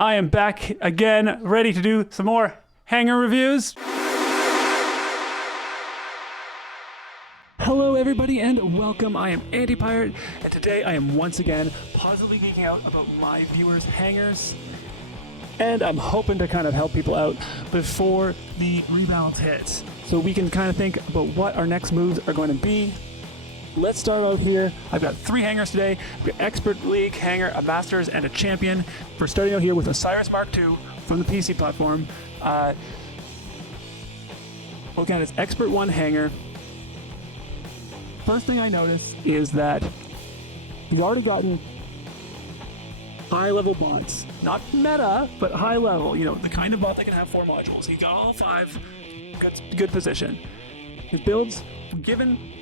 I am back again, ready to do some more hangar reviews. Hello everybody and welcome. I am Anti-Pirate, and today I am once again positively geeking out about my viewers' hangars. And I'm hoping to kind of help people out before the rebalance hits, so we can kind of think about what our next moves are going to be. Let's start off here. I've got 3 hangars today. We've got Expert League hangar, a Masters, and a Champion. We're starting out here with Osirus MKII from the PC platform. Looking at its Expert 1 hangar. First thing I notice is that we've already gotten high-level bots. Not meta, but high level. You know, the kind of bot that can have 4 modules. He got all 5. Got good position. His builds, given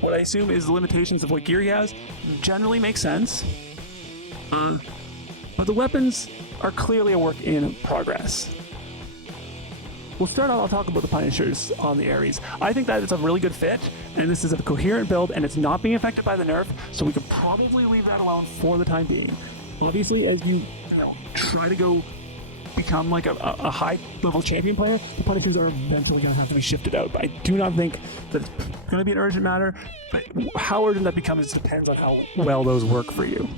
what I assume is the limitations of what gear he has, generally make sense. But the weapons are clearly a work in progress. We'll start off, I'll talk about the Punishers on the Ares. I think that it's a really good fit, and this is a coherent build, and it's not being affected by the nerf, so we could probably leave that alone for the time being. Obviously, as you try to go become like a high-level champion player, the Punishers are eventually going to have to be shifted out. But I do not think that it's going to be an urgent matter, but how urgent that becomes depends on how well those work for you.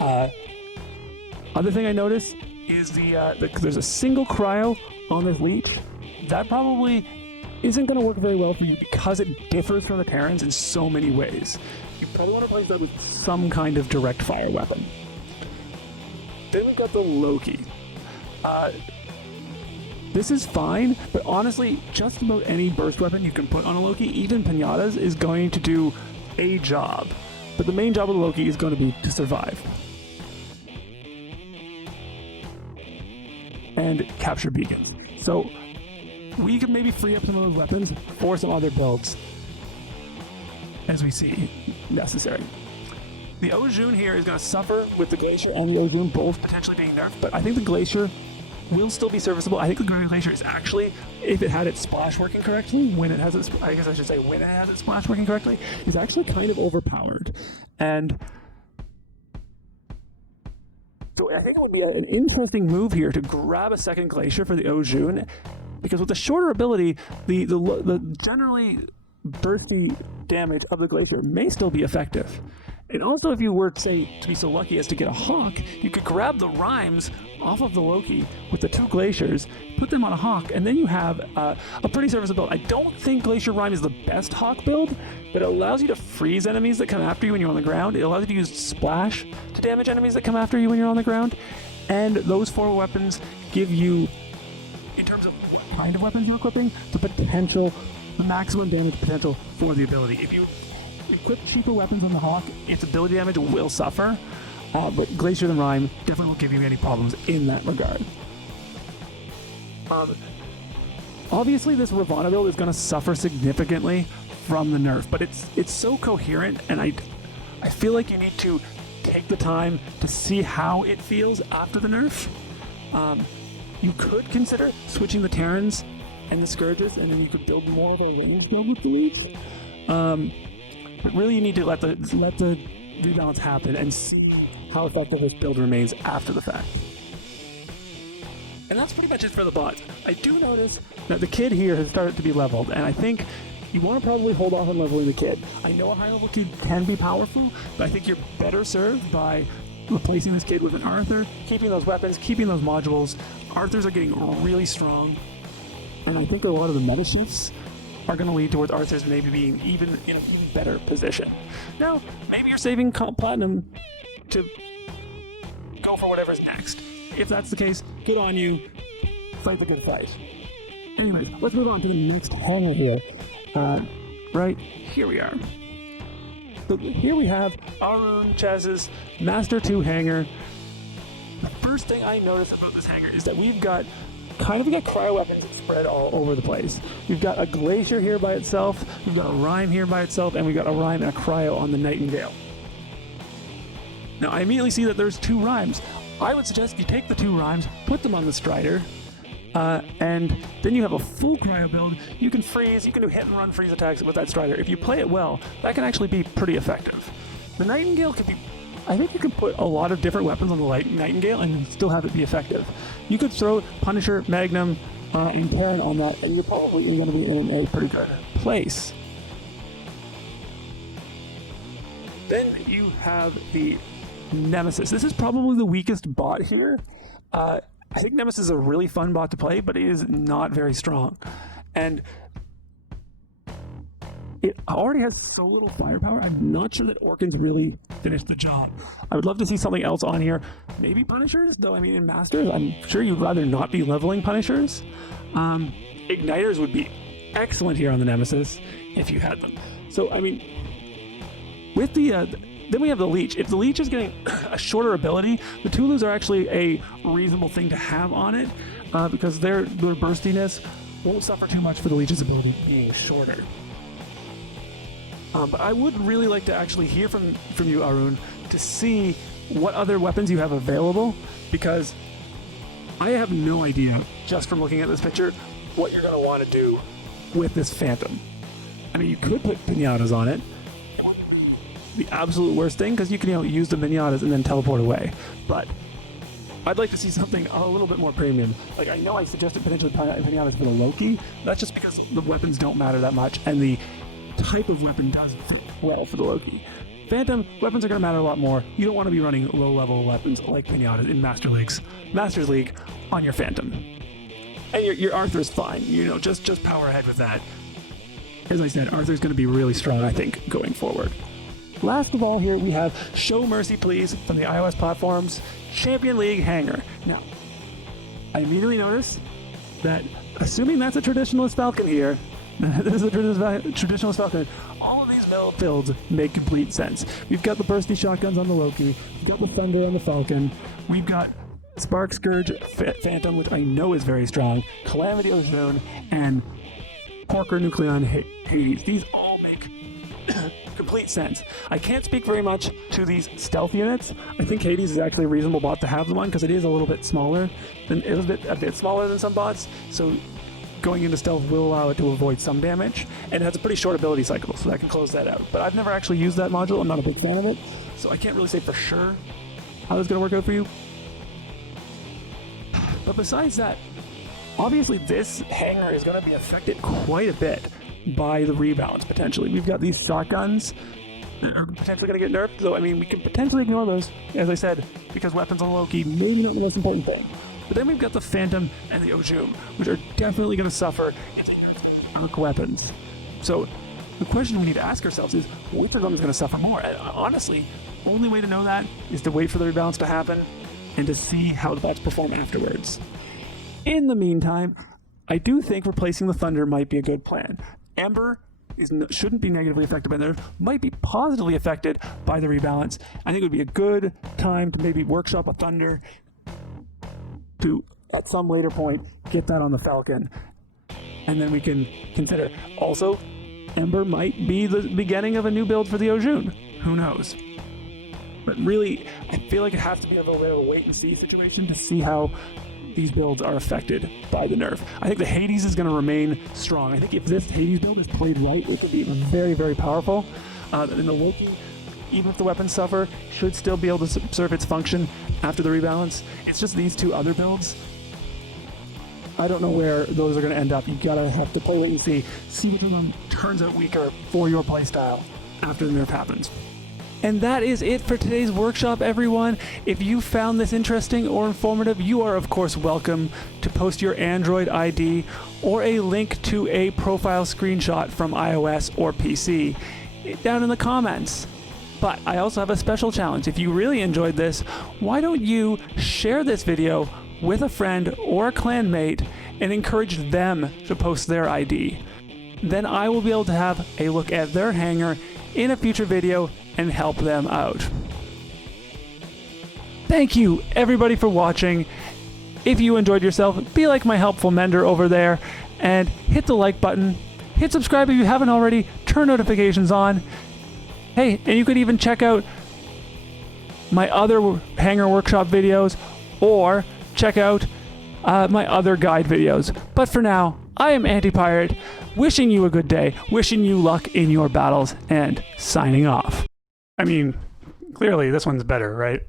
Other thing I noticed is there's a single cryo on this leech. That probably isn't going to work very well for you because it differs from the Tarans in so many ways. You probably want to replace that with some kind of direct fire weapon. Then we've got the Loki. This is fine, but honestly, just about any burst weapon you can put on a Loki, even Pinatas, is going to do a job. But the main job of the Loki is going to be to survive. And capture beacons. So we can maybe free up some of those weapons for some other builds as we see necessary. The Ao Jun here is going to suffer with the Glacier and the Ao Jun both potentially being nerfed, but I think the Glacier will still be serviceable. I think the Glacier is actually, if it had its splash working correctly, when it has its splash working correctly, is actually kind of overpowered. And so I think it would be an interesting move here to grab a second Glacier for the Ao Jun, because with the shorter ability, the generally bursty damage of the Glacier may still be effective. And also, if you were, say, to be so lucky as to get a Hawk, you could grab the Rimes off of the Loki with the 2 Glaciers, put them on a Hawk, and then you have a pretty serviceable build. I don't think Glacier Rime is the best Hawk build, but it allows you to freeze enemies that come after you when you're on the ground. It allows you to use Splash to damage enemies that come after you when you're on the ground. And those 4 weapons give you, in terms of what kind of weapons you're equipping, the maximum damage potential for the ability. If you equip cheaper weapons on the Hawk, its ability damage will suffer, but Glacier and Rime definitely won't give you any problems in that regard. Obviously, this Ravana build is going to suffer significantly from the nerf, but it's so coherent, and I feel like you need to take the time to see how it feels after the nerf. You could consider switching the Tarans and the Scourges, and then you could build more of a range build with the Leech. But really, you need to let the rebalance happen and see how effective this build remains after the fact. And that's pretty much it for the bots. I do notice that the kid here has started to be leveled, and I think you want to probably hold off on leveling the kid. I know a high level kid can be powerful, but I think you're better served by replacing this kid with an Arthur, keeping those weapons, keeping those modules. Arthurs are getting really strong, and I think a lot of the meta shifts are going to lead towards Arthurs maybe being even in an even better position. Now, maybe you're saving Platinum to go for whatever's next. If that's the case, good on you. Fight the good fight. Anyway, let's move on to the next hangar here. Right here we are. So here we have Arun Chaz's Master 2 hangar. The first thing I notice about this hangar is that we've got cryo weapons spread all over the place. We've got a Glacier here by itself, we've got a Rime here by itself, and we've got a Rime and a Cryo on the Nightingale. Now I immediately see that there's 2 Rimes. I would suggest you take the 2 Rimes, put them on the Strider, and then you have a full Cryo build. You can freeze, you can do hit and run freeze attacks with that Strider. If you play it well, that can actually be pretty effective. The Nightingale can be I think you could put a lot of different weapons on the Nightingale and still have it be effective. You could throw Punisher, Magnum, and Taran on that, and you're probably going to be in a pretty good place. Then you have the Nemesis. This is probably the weakest bot here. I think Nemesis is a really fun bot to play, but it is not very strong. And it already has so little firepower, I'm not sure that Orkan's really finished the job. I would love to see something else on here. Maybe Punishers, though, I mean, in Masters, I'm sure you'd rather not be leveling Punishers. Igniters would be excellent here on the Nemesis, if you had them. So, I mean, with the... then we have the Leech. If the Leech is getting a shorter ability, the Tulus are actually a reasonable thing to have on it, because their burstiness won't suffer too much for the Leech's ability being shorter. But I would really like to actually hear from you, Arun, to see what other weapons you have available, because I have no idea, just from looking at this picture, what you're going to want to do with this Phantom. I mean, you could put Pinatas on it. The absolute worst thing, because you can use the Pinatas and then teleport away. But I'd like to see something a little bit more premium. Like, I know I suggested potentially Pinatas for the Loki. That's just because the weapons don't matter that much, and the type of weapon does fit well for the Loki. Phantom weapons are going to matter a lot more. You don't want to be running low-level weapons like Pinata in Masters League on your Phantom. And your Arthur is fine. Just power ahead with that. As I said, Arthur's going to be really strong, I think, going forward. Last of all here, we have Show Mercy Please from the iOS platforms, Champion League Hangar. Now, I immediately notice that, assuming that's a Traditionalist Falcon here, this is a Traditionalist Falcon, all of these builds make complete sense. We've got the bursty shotguns on the Loki, we've got the Thunder on the Falcon, we've got Spark Scourge Phantom, which I know is very strong, Calamity Ao Jun, and Quarker Nucleon Hades. These all make complete sense. I can't speak very much to these stealth units. I think Hades is actually a reasonable bot to have them on, because it is a little bit smaller a bit smaller than some bots, so going into stealth will allow it to avoid some damage, and it has a pretty short ability cycle, so that can close that out. But I've never actually used that module. I'm not a big fan of it, so I can't really say for sure how that's going to work out for you. But besides that, obviously this hangar is going to be affected quite a bit by the Rebalance, potentially. We've got these shotguns that are potentially going to get nerfed, though, I mean, we can potentially ignore those, as I said, because weapons on Loki, maybe not the most important thing. But then we've got the Phantom and the Ao Jun, which are definitely going to suffer as arc weapons. So the question we need to ask ourselves is, which of them is going to suffer more? And honestly, only way to know that is to wait for the Rebalance to happen and to see how the bots perform afterwards. In the meantime, I do think replacing the Thunder might be a good plan. Ember shouldn't be negatively affected by the nerf, might be positively affected by the Rebalance. I think it would be a good time to maybe workshop a Thunder to, at some later point, get that on the Falcon, and then we can consider. Also, Ember might be the beginning of a new build for the Ao Jun. Who knows? But really, I feel like it has to be a little bit of a wait-and-see situation to see how these builds are affected by the nerf. I think the Hades is going to remain strong. I think if this Hades build is played right, it could be very, very powerful. And the Loki, even if the weapons suffer, should still be able to serve its function after the Rebalance. It's just these two other builds. I don't know where those are going to end up. You gotta have to play wait and see which of them turns out weaker for your playstyle after the nerf happens. And that is it for today's workshop, everyone. If you found this interesting or informative, you are of course welcome to post your Android ID or a link to a profile screenshot from iOS or PC down in the comments. But I also have a special challenge. If you really enjoyed this, why don't you share this video with a friend or a clanmate and encourage them to post their ID. Then I will be able to have a look at their hangar in a future video and help them out. Thank you everybody for watching. If you enjoyed yourself, be like my helpful mender over there and hit the like button. Hit subscribe if you haven't already. Turn notifications on. Hey, and you could even check out my other hangar workshop videos or check out my other guide videos. But for now, I am Anti-Pirate, wishing you a good day, wishing you luck in your battles, and signing off. I mean, Clearly, this one's better, right?